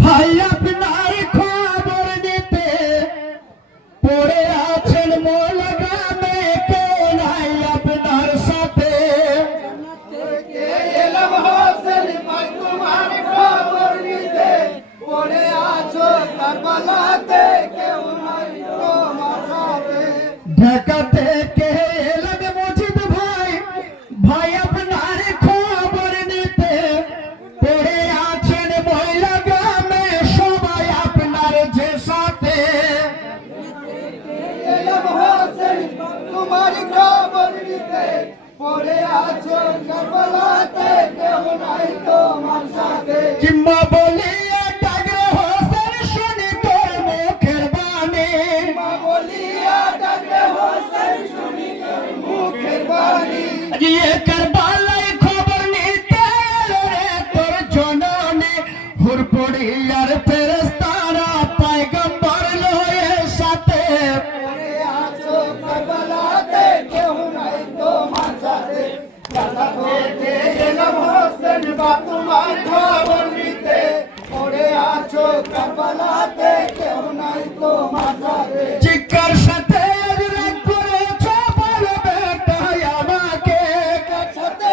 ভাই আপনার খবর নিতে পড়ে আছেন মোল গ্রামে, কেউ নাই আপনার সাথে। এলাম হোসেন ভাই তোমার খবর নিতে পড়ে আছো কারবালাতে, কেউ নাই তোমার সাথে। ঢাকা থেকে এলাম মজিদ ভাই, ভাই আপনার খবর নিতে পড়ে আছেন মহিলা গ্রামে, সবাই আপনার যে সাথে। এলাম হোসেন তোমার খবর নিতে পড়ে আছো কারবালাতে, কেউ নাই তোমার সাথে। কিংবা বলিয়া ডাকরে হোসেন শুনি তোর মুখের বাণী, মা বলিয়া ডাকে হোসেন শুনি তোর মুখের বাণী। গিয়ে কারবালায় খবর নিতে এলো রে তোর জননী, হুরপুরিয়ার ফেরেশতারা পয়গম্বর লয়ে সাথে। পড়ে আছো কারবালাতে, কেউ নাই তোমার সাথে। ঢাকা থেকে এলাম হোসেন বা তোমার খবর নিতে পড়ে আছো কারবালাতে, কেউ নাই তোমার সাথে। চিৎকার সাথে রাগ করেছ বলো বেটাই আমাকে, সাথে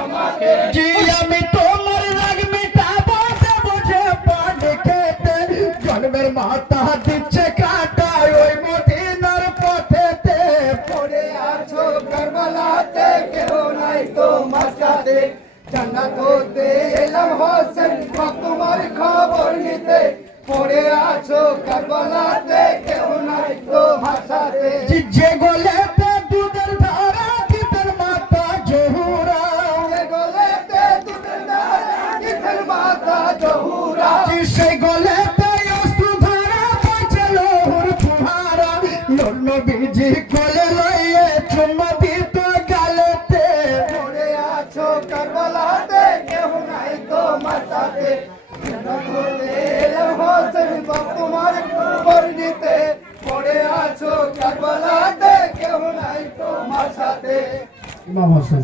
আমাকে জি আমি তোমার রাগ মিটাবো দেবো যে পান খেতে। জন্মের মাথা দিচ্ছে কাটায় ওই মদিনার পথেতে। পড়ে আছো কারবালাতে, কেউ নাই তোমার সাথে। জান্নাত হতে এলাম হোসেন বা তোমার খবর নিতে পড়ে আছো কারবালাতে, কেউ নাই তোমার সাথে। যে গলেতে দুধের ধারা দিতের মাথা জহুরা, যে গলেতে দুধের ধারা দিতের মাথা জহুরা। সেই গলেতে অস্ত্র ধারা পাইছে লোহর ফুহারা। নবীজি কোলে লইয়ে চুম্মা দিত গালেতে। পড়ে আছো কারবালাতে, কেউ নাই তোমার সাথে। জান্নাত হতে এলাম হোসেন বা তোমার খবর নিতে পড়ে আছো কারবালাতে, কেউ নাই তোমার সাথে। ইমাম হোসেন।